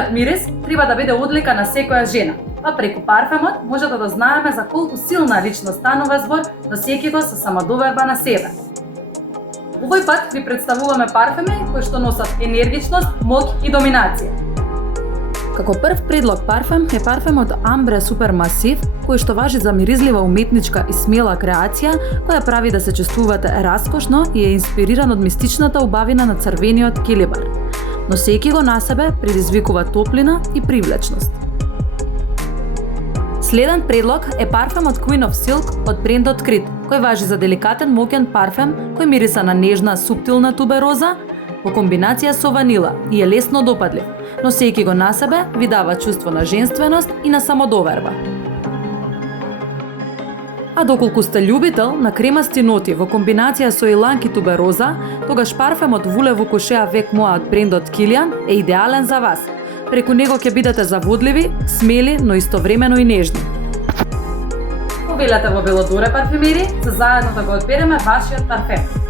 Добриот мирис треба да биде одлика на секоја жена, а преку парфемот може да дознаеме за колку силна личност станува збор, носејќи со самодоверба на себе. Овој пат ви представуваме парфеми кои што носат енергичност, моќ и доминација. Како прв предлог парфем е парфемот Ambre Supermassive, кој што важи за миризлива уметничка и смела креација, која прави да се чувствувате раскошно и е инспириран од мистичната убавина на црвениот келибар. Носејќи го на себе предизвикува топлина и привлечност. Следен предлог е парфемот Queen of Silk од брендот Creed, кој важи за деликатен моќен парфем кој мириса на нежна, суптилна тубероза во комбинација со ванила и е лесно допадлив. Носејќи го на себе ви дава чувство на женственост и на самодоверба. А доколку сте љубител на кремасти ноти во комбинација со иланки тубероза, тогаш парфемот Voules vous coucher avec moi од брендот Kilian е идеален за вас. Преку него ќе бидете заводливи, смели, но истовремено и нежни. Повелете во Белодоре парфюмери за заедно да го одбереме вашиот парфем.